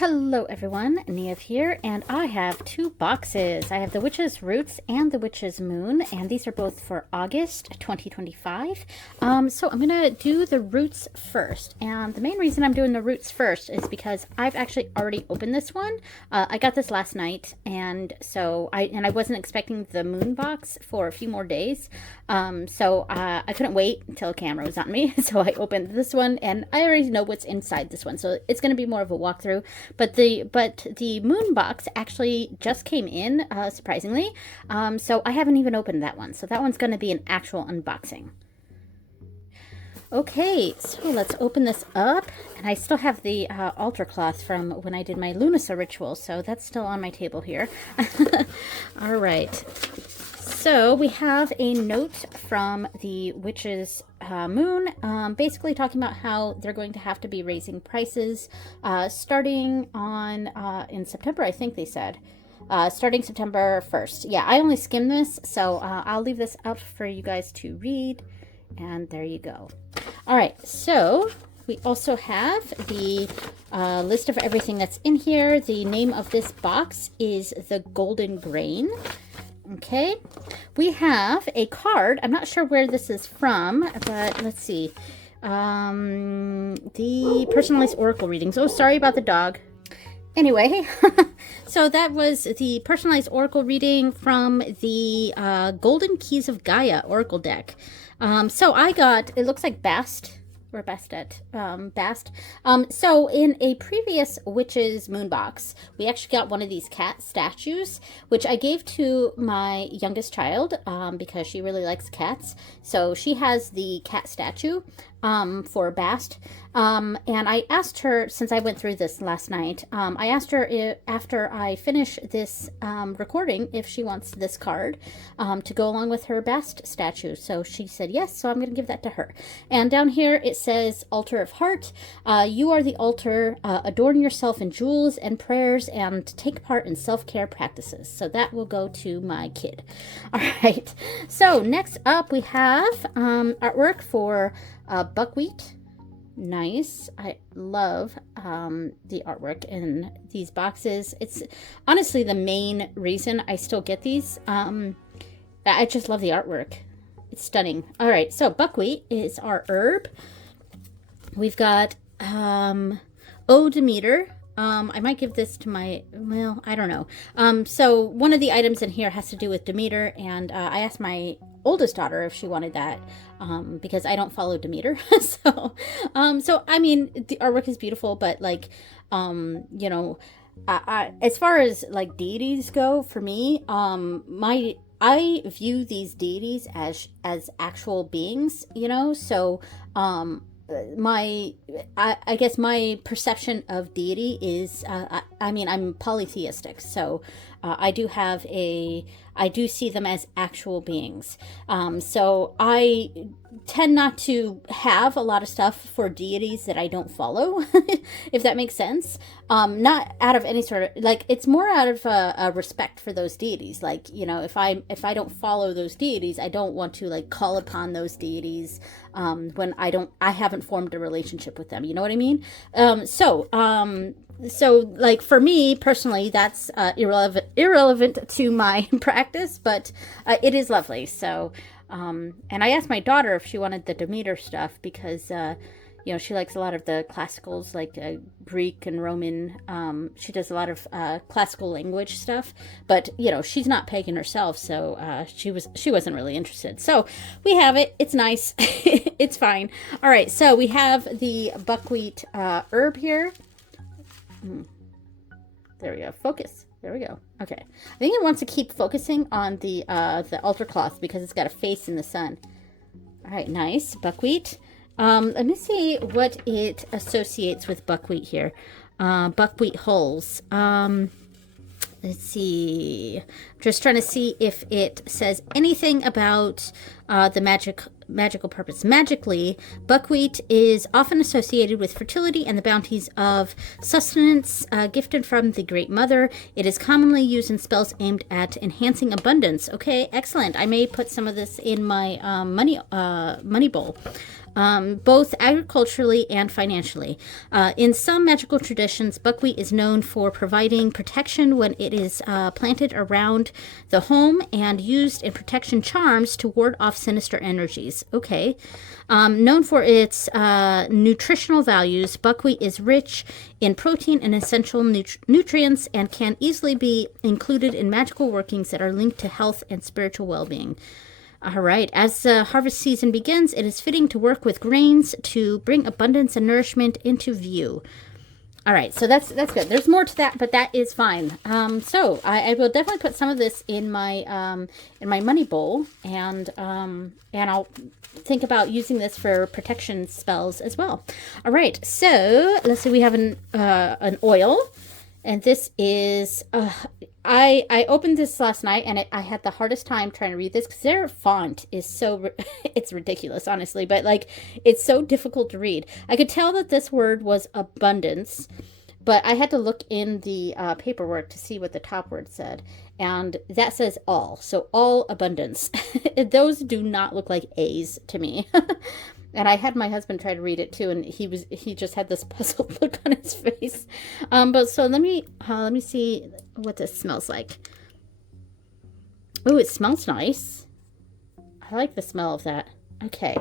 Hello everyone, Niev here, and I have two boxes. I have the Witch's Roots and the Witch's Moon, and these are both for August 2025. So I'm going to do the Roots first, and the main reason I'm doing the Roots first is because I've actually already opened this one. I got this last night, and so I wasn't expecting the Moon box for a few more days, so I couldn't wait until camera was on me, so I opened this one, and I already know what's inside this one, so it's going to be more of a walkthrough. But the Moon box actually just came in, surprisingly. So I haven't even opened that one. So that one's going to be an actual unboxing. Okay, so let's open this up. And I still have the altar cloth from when I did my Lunasa ritual. So that's still on my table here. All right. So we have a note from the Witch's Moon, basically talking about how they're going to have to be raising prices starting on in September, I think they said. Starting September 1st. Yeah, I only skimmed this, so I'll leave this up for you guys to read. And there you go. All right, so we also have the list of everything that's in here. The name of this box is the Golden Grain. Okay, we have a card. I'm not sure where this is from, but let's see. The personalized oracle readings. Oh, sorry about the dog. Anyway, so that was the personalized oracle reading from the Golden Keys of Gaia oracle deck. So I got, it looks like Bast. We're best at Bast. So in a previous Witch's Moon box, we actually got one of these cat statues, which I gave to my youngest child because she really likes cats. So she has the cat statue for Bast. And I asked her, since I went through this last night, I asked her if, after I finish this recording, if she wants this card to go along with her Bast statue. So she said yes, so I'm going to give that to her. And down here it says, Altar of Heart, you are the altar, adorn yourself in jewels and prayers and take part in self-care practices. So that will go to my kid. All right, so next up we have artwork for Buckwheat. Nice. I love the artwork in these boxes. It's honestly the main reason I still get these. I just love the artwork. It's stunning. All right, so buckwheat is our herb. We've got Demeter. I might give this to my, well, I don't know. So one of the items in here has to do with Demeter, and I asked my oldest daughter if she wanted that because I don't follow Demeter. So I mean, the artwork is beautiful, but like, you know, as far as like deities go, for me, I view these deities as actual beings, you know, so I guess my perception of deity is I mean, I'm polytheistic, so I do see them as actual beings. So I tend not to have a lot of stuff for deities that I don't follow, if that makes sense. Not out of any sort of, like, it's more out of a respect for those deities. Like, you know, if I don't follow those deities, I don't want to like call upon those deities when I haven't formed a relationship with them. You know what I mean? So like for me personally, that's irrelevant to my practice, but it is lovely. So and I asked my daughter if she wanted the Demeter stuff because you know, she likes a lot of the classicals, like Greek and Roman. She does a lot of classical language stuff, but you know, she's not pagan herself, so she wasn't really interested. So we have it. It's nice. It's fine. All right. So we have the buckwheat herb here. There we go. Focus. There we go. Okay. I think it wants to keep focusing on the altar cloth because it's got a face in the sun. All right. Nice. Buckwheat. Let me see what it associates with buckwheat here. Buckwheat hulls. Let's see. Just trying to see if it says anything about the magical purpose. Magically, buckwheat is often associated with fertility and the bounties of sustenance gifted from the Great Mother. It is commonly used in spells aimed at enhancing abundance. Okay, excellent. I may put some of this in my money bowl. both agriculturally and financially. In some magical traditions, buckwheat is known for providing protection when it is planted around the home and used in protection charms to ward off sinister energies. Okay. Known for its nutritional values, buckwheat is rich in protein and essential nutrients and can easily be included in magical workings that are linked to health and spiritual well-being. All right, as the harvest season begins, it is fitting to work with grains to bring abundance and nourishment into view. All right, so that's good. There's more to that, but that is fine. So I will definitely put some of this in my money bowl, and I'll think about using this for protection spells as well. All right, so let's see. We have an oil, and this is I opened this last night, and I had the hardest time trying to read this because their font is so it's ridiculous, honestly, but like it's so difficult to read. I could tell that this word was abundance, but I had to look in the paperwork to see what the top word said, and that says all. So all abundance. Those do not look like A's to me. And I had my husband try to read it too, and he just had this puzzled look on his face. But so let me see what this smells like. Oh, it smells nice. I like the smell of that. Okay,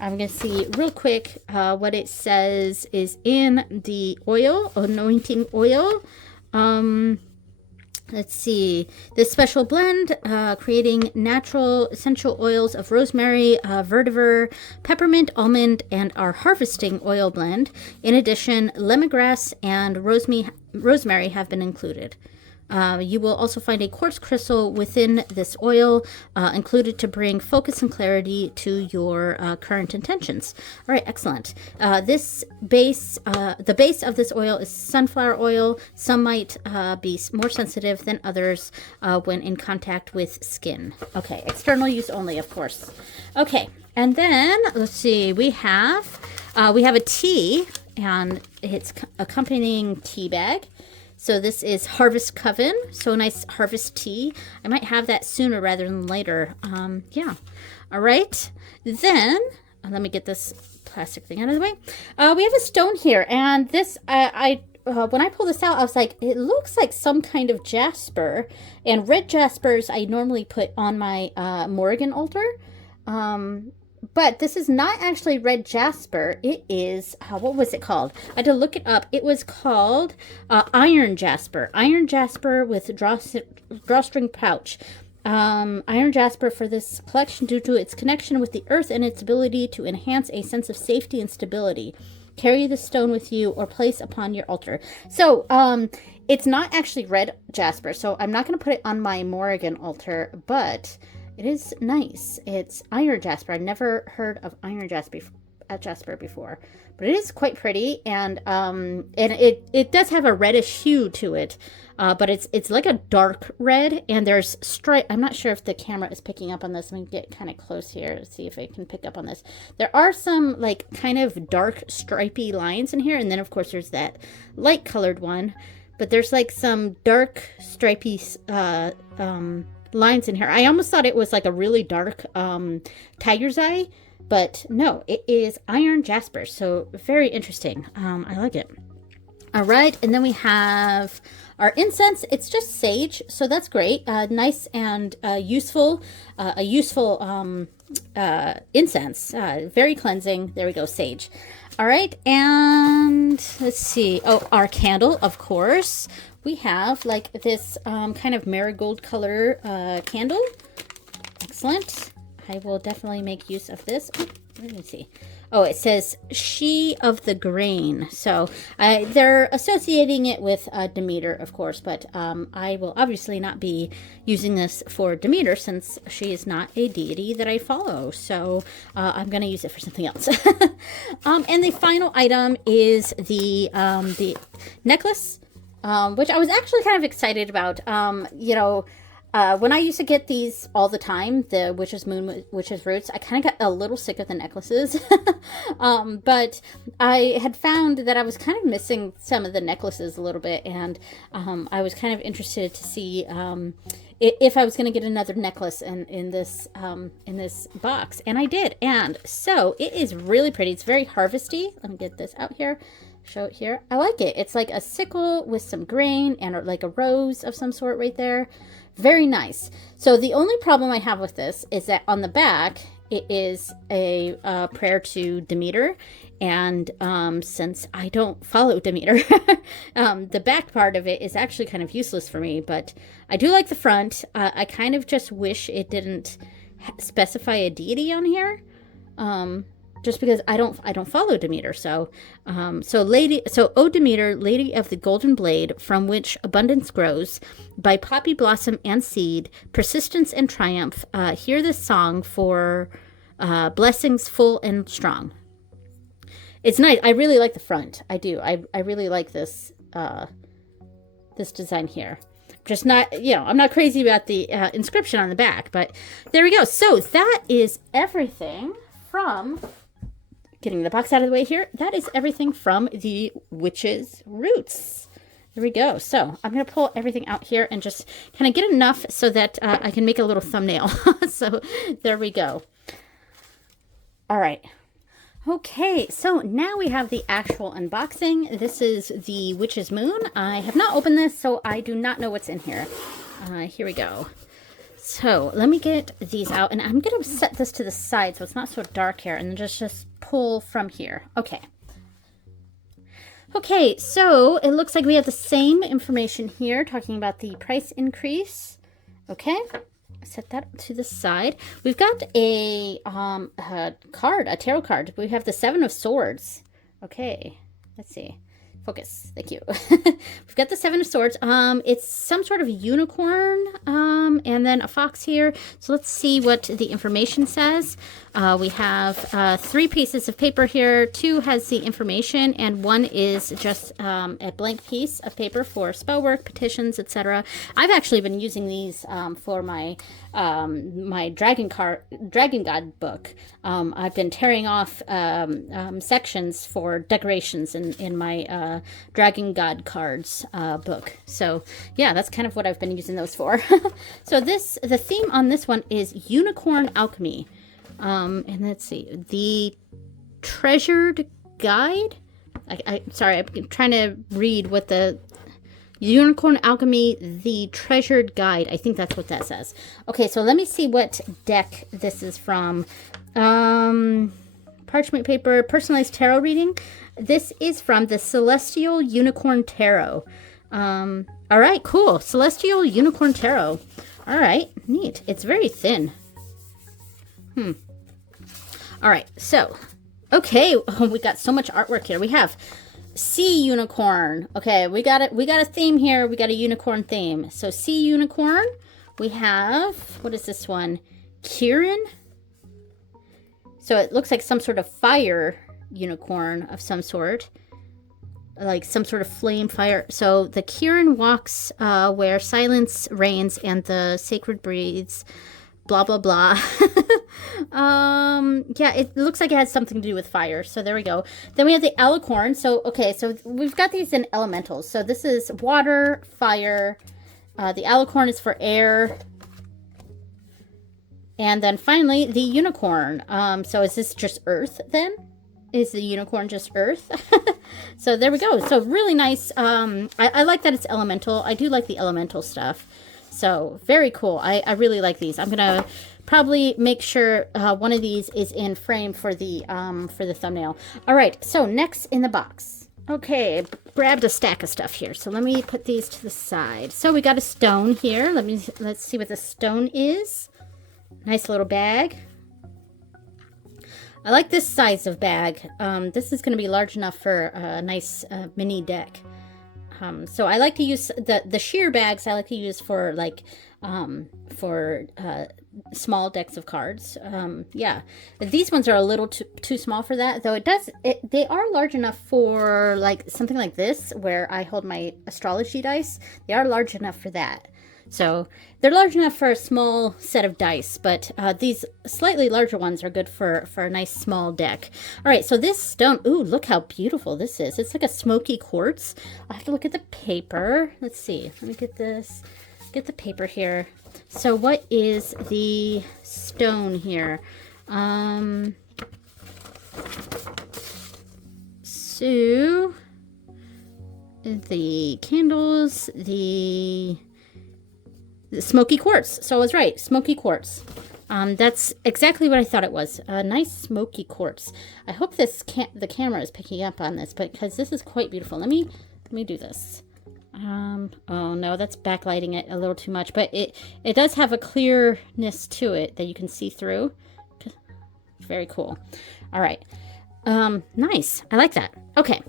I'm gonna see real quick what it says is in the oil, anointing oil. Let's see. This special blend, creating natural essential oils of rosemary, vetiver, peppermint, almond, and our harvesting oil blend. In addition, lemongrass and rosemary have been included. You will also find a quartz crystal within this oil, included to bring focus and clarity to your current intentions. All right, excellent. The base of this oil is sunflower oil. Some might be more sensitive than others when in contact with skin. Okay, external use only, of course. Okay, and then let's see. We have a tea, and it's accompanying tea bag. So this is Harvest Coven. So nice harvest tea. I might have that sooner rather than later. Yeah. All right. Then let me get this plastic thing out of the way. We have a stone here, and this when I pulled this out, I was like, it looks like some kind of jasper. And red jaspers I normally put on my Morrigan altar. But this is not actually red jasper. It is, what was it called? I had to look it up. It was called iron jasper. Iron jasper with drawstring pouch. Iron jasper for this collection due to its connection with the earth and its ability to enhance a sense of safety and stability. Carry the stone with you or place upon your altar. So, it's not actually red jasper. So I'm not going to put it on my Morrigan altar, but it is nice. It's iron jasper. I've never heard of iron jasper before, but it is quite pretty, and it does have a reddish hue to it, but it's like a dark red, and there's stripe. I'm not sure if the camera is picking up on this. Let me get kind of close here to see if I can pick up on this. There are some like kind of dark stripy lines in here, and then of course there's that light colored one, but there's like some dark stripy lines in here. I almost thought it was like a really dark tiger's eye, but no, it is iron jasper. So very interesting. I like it. All right, and then we have our incense. It's just sage, so that's great. Nice and useful. A useful incense. Very cleansing. There we go, sage. All right, and let's see. Oh, our candle, of course. We have like this kind of marigold color candle. Excellent. I will definitely make use of this. Oh, let me see. Oh, it says she of the grain. So they're associating it with Demeter, of course, but I will obviously not be using this for Demeter since she is not a deity that I follow. So I'm going to use it for something else. And the final item is the necklace. Which I was actually kind of excited about. You know, When I used to get these all the time, the Witch's Moon, Witch's Roots, I kind of got a little sick of the necklaces. But I had found that I was kind of missing some of the necklaces a little bit, and I was kind of interested to see if I was going to get another necklace in this box, and I did. And so it is really pretty. It's very harvesty. Let me get this out here. Show it here. I like it. It's like a sickle with some grain and like a rose of some sort right there. Very nice. So the only problem I have with this is that on the back, it is a prayer to Demeter. And since I don't follow Demeter, the back part of it is actually kind of useless for me. But I do like the front. I kind of just wish it didn't specify a deity on here. Just because I don't follow Demeter. So O Demeter, Lady of the Golden Blade, from which abundance grows, by poppy blossom and seed, persistence and triumph, hear this song for blessings full and strong. It's nice. I really like the front. I do. I really like this this design here. Just not, I'm not crazy about the inscription on the back, but there we go. So that is everything from... Getting the box out of the way here. That is everything from the Witch's Roots. There we go. So I'm going to pull everything out here and just kind of get enough so that I can make a little thumbnail. So there we go. All right. Okay, so now we have the actual unboxing. This is the Witch's Moon. I have not opened this, so I do not know what's in here. Here we go. So let me get these out, and I'm going to set this to the side so it's not so dark here, and then just pull from here. Okay. Okay, so it looks like we have the same information here, talking about the price increase. Okay, set that to the side. We've got a card, a tarot card. We have the Seven of Swords. Okay, let's see. Focus. Thank you. We've got the Seven of Swords. It's some sort of unicorn, and then a fox here. So let's see what the information says. We have 3 pieces of paper here. 2 has the information, and 1 is just a blank piece of paper for spell work, petitions, etc. I've actually been using these for my my Dragon God book. I've been tearing off sections for decorations in my Dragon God cards book. So yeah, that's kind of what I've been using those for. So the theme on this one is unicorn alchemy. And let's see, the treasured guide. Sorry, I'm trying to read what the unicorn alchemy, the treasured guide. I think that's what that says. Okay, so let me see what deck this is from. Parchment paper, personalized tarot reading. This is from the Celestial Unicorn Tarot. All right, cool. Celestial Unicorn Tarot. All right, neat. It's very thin. All right, so, okay, we got so much artwork here. We have sea unicorn. Okay, we got it. We got a theme here. We got a unicorn theme. So sea unicorn. We have, what is this one? Kieran. So it looks like some sort of fire unicorn of some sort. Like some sort of flame fire. So the Kieran walks where silence reigns and the sacred breathes. Blah, blah, blah. Yeah, it looks like it has something to do with fire. So there we go. Then we have the alicorn. So, okay, so we've got these in elementals. So this is water, fire. The alicorn is for air. And then finally, the unicorn. So is this just earth then? Is the unicorn just earth? So there we go. So really nice. I like that it's elemental. I do like the elemental stuff. So very cool. I really like these. I'm gonna probably make sure one of these is in frame for the thumbnail. All right. So next in the box. Okay, grabbed a stack of stuff here. So let me put these to the side. So we got a stone here. Let's see what the stone is. Nice little bag. I like this size of bag. This is going to be large enough for a nice mini deck. So I like to use the sheer bags. I like to use for like small decks of cards. Yeah, these ones are a little too small for that, though. They are large enough for like something like this where I hold my astrology dice. They are large enough for that. So they're large enough for a small set of dice, but these slightly larger ones are good for a nice small deck. All right, so this stone, ooh, look how beautiful this is. It's like a smoky quartz. I'll have to look at the paper. Let's see, let me get this, get the paper here. So what is the stone here? So the candles, the smoky quartz. So I was right, smoky quartz. That's exactly what I thought it was. A nice smoky quartz. I hope the camera is picking up on this, because this is quite beautiful. Let me do this. Oh no, that's backlighting it a little too much, but it does have a clearness to it that you can see through. Very cool. All right. Nice. I like that. Okay.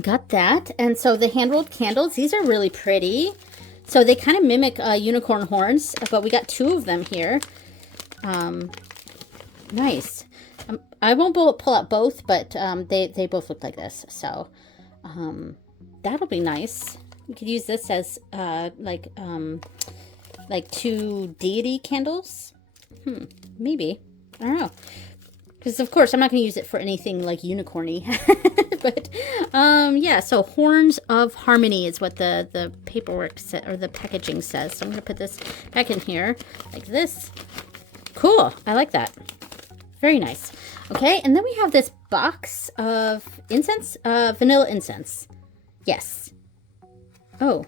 Got that. And so the hand-rolled candles, these are really pretty. So they kind of mimic unicorn horns, but we got 2 of them here. Nice. I won't pull out both, but they both look like this. So that'll be nice. We could use this as like 2 deity candles. Maybe. I don't know. Because, of course, I'm not going to use it for anything like unicorny. But, yeah, so Horns of Harmony is what the paperwork said, or the packaging says. So I'm going to put this back in here like this. Cool. I like that. Very nice. Okay, and then we have this box of incense, vanilla incense. Yes. Oh.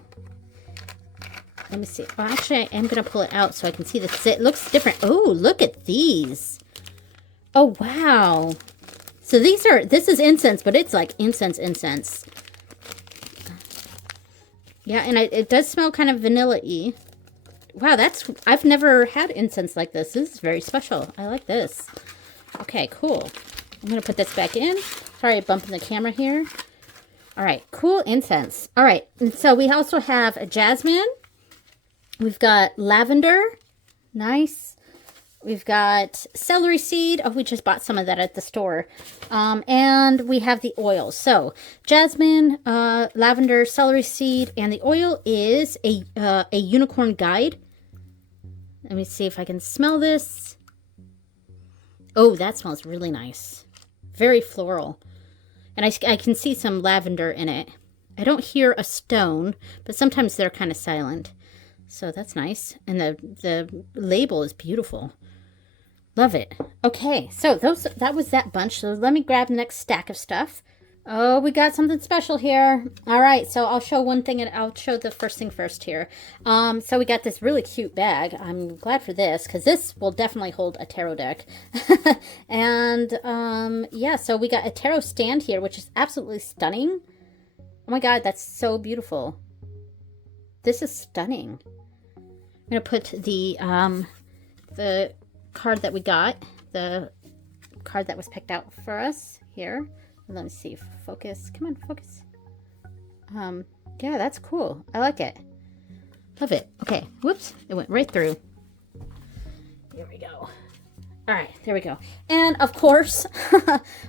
Let me see. Well, actually, I am going to pull it out so I can see this. It looks different. Oh, look at these. Oh, wow. So this is incense, but it's like incense. Yeah, and it does smell kind of vanilla-y. Wow, I've never had incense like this. This is very special. I like this. Okay, cool. I'm going to put this back in. Sorry, bumping the camera here. All right, cool incense. All right, and so we also have a jasmine. We've got lavender. Nice. We've got celery seed. Oh, we just bought some of that at the store. And we have the oil. So jasmine, lavender, celery seed, and the oil is a unicorn guide. Let me see if I can smell this. Oh, that smells really nice. Very floral. And I can see some lavender in it. I don't hear a stone, but sometimes they're kind of silent. So that's nice. And the label is beautiful. Love it. Okay, so that was that bunch. So let me grab the next stack of stuff. Oh, we got something special here. All right, so I'll show one thing, and I'll show the first thing first here. So we got this really cute bag. I'm glad for this, because this will definitely hold a tarot deck. And yeah, so we got a tarot stand here, which is absolutely stunning. Oh my god, that's so beautiful. This is stunning. I'm gonna put the card that we got, the card that was picked out for us here. Let me see, focus. Come on, focus. Yeah, that's cool. I like it. Love it. Okay, whoops, it went right through. Here we go. All right, there we go. And of course,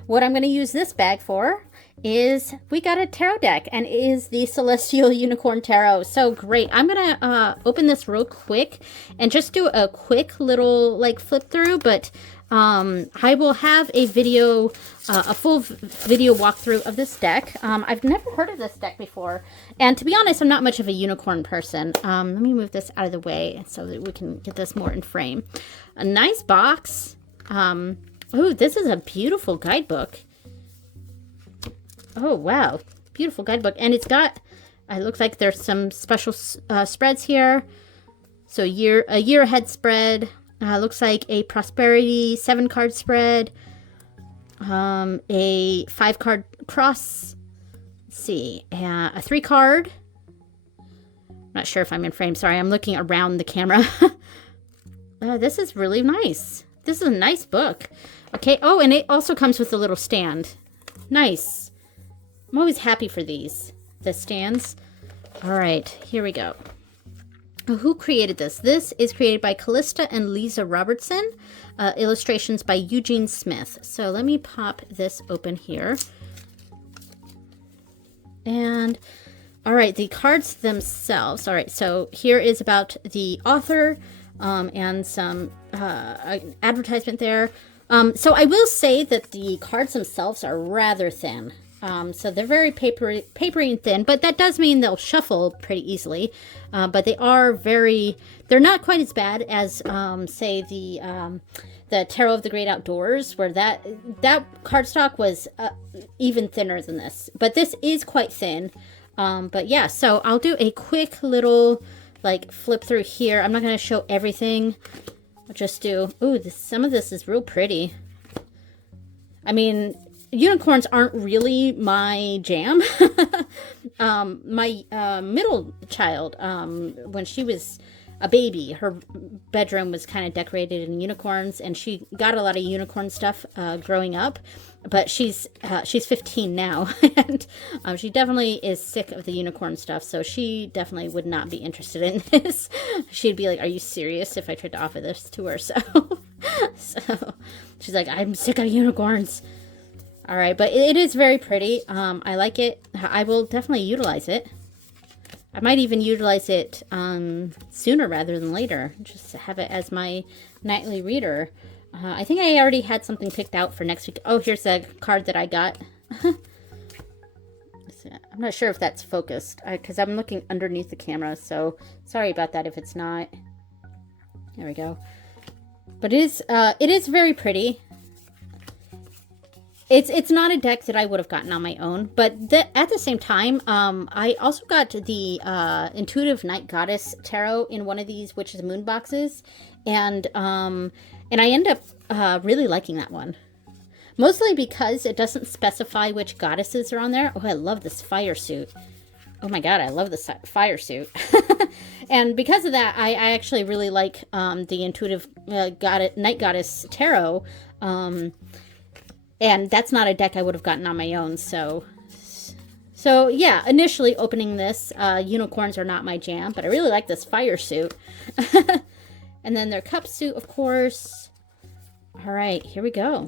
what I'm going to use this bag for is we got a tarot deck, and it is the Celestial Unicorn Tarot. So great. I'm going to open this real quick and just do a quick little like flip through, but I will have a video, a full video walkthrough of this deck. I've never heard of this deck before, and to be honest, I'm not much of a unicorn person. Let me move this out of the way so that we can get this more in frame. A nice box. Ooh, this is a beautiful guidebook. Oh, wow. Beautiful guidebook. And it's got, it looks like there's some special spreads here. So a year ahead spread. Looks like a prosperity 7-card spread. A 5-card cross. Let's see. A 3-card. Not sure if I'm in frame. Sorry, I'm looking around the camera. This is really nice. This is a nice book. Okay. Oh, and it also comes with a little stand. Nice. I'm always happy for these. The stands. All right. Here we go. Who created this? This is created by Callista and Lisa Robertson. Illustrations by Eugene Smith. So let me pop this open here. And All right, the cards themselves. All right, so here is about the author and some advertisement there. So I will say that the cards themselves are rather thin. So they're very papery and thin, but that does mean they'll shuffle pretty easily. But they're not quite as bad as, say, the Tarot of the Great Outdoors, where that cardstock was even thinner than this. But this is quite thin. But yeah, so I'll do a quick little like flip through here. I'm not going to show everything. I'll just do, some of this is real pretty. I mean, unicorns aren't really my jam. My middle child, when she was a baby, her bedroom was kind of decorated in unicorns, and she got a lot of unicorn stuff growing up. But she's 15 now, and she definitely is sick of the unicorn stuff, so she definitely would not be interested in this. She'd be like, "Are you serious?" if I tried to offer this to her. So she's like, "I'm sick of unicorns." All right, but it is very pretty. I like it. I will definitely utilize it. I might even utilize it sooner rather than later. Just have it as my nightly reader. I think I already had something picked out for next week. Oh, here's a card that I got. I'm not sure if that's focused because I'm looking underneath the camera, so sorry about that if it's not. There we go. But it is very pretty. It's not a deck that I would have gotten on my own, but at the same time, I also got the Intuitive Night Goddess Tarot in one of these Witch's Moon boxes, and I end up really liking that one. Mostly because it doesn't specify which goddesses are on there. Oh, I love this fire suit. Oh my god, I love this fire suit. And because of that, I actually really like the Intuitive Night Goddess Tarot. And that's not a deck I would have gotten on my own, so yeah, initially opening this, unicorns are not my jam, but I really like this fire suit. And then their cup suit, of course. All right, here we go.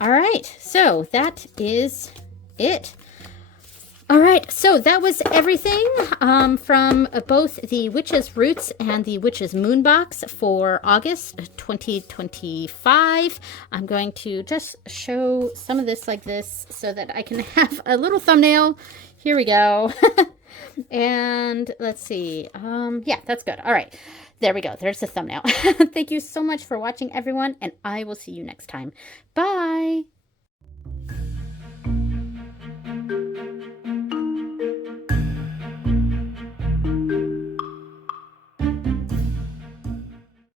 All right, so that is it. All right, so that was everything from both the Witch's Roots and the Witch's Moon box for August 2025. I'm going to just show some of this like this so that I can have a little thumbnail. Here we go. And let's see. Yeah, that's good. All right. There we go. There's the thumbnail. Thank you so much for watching, everyone, and I will see you next time. Bye.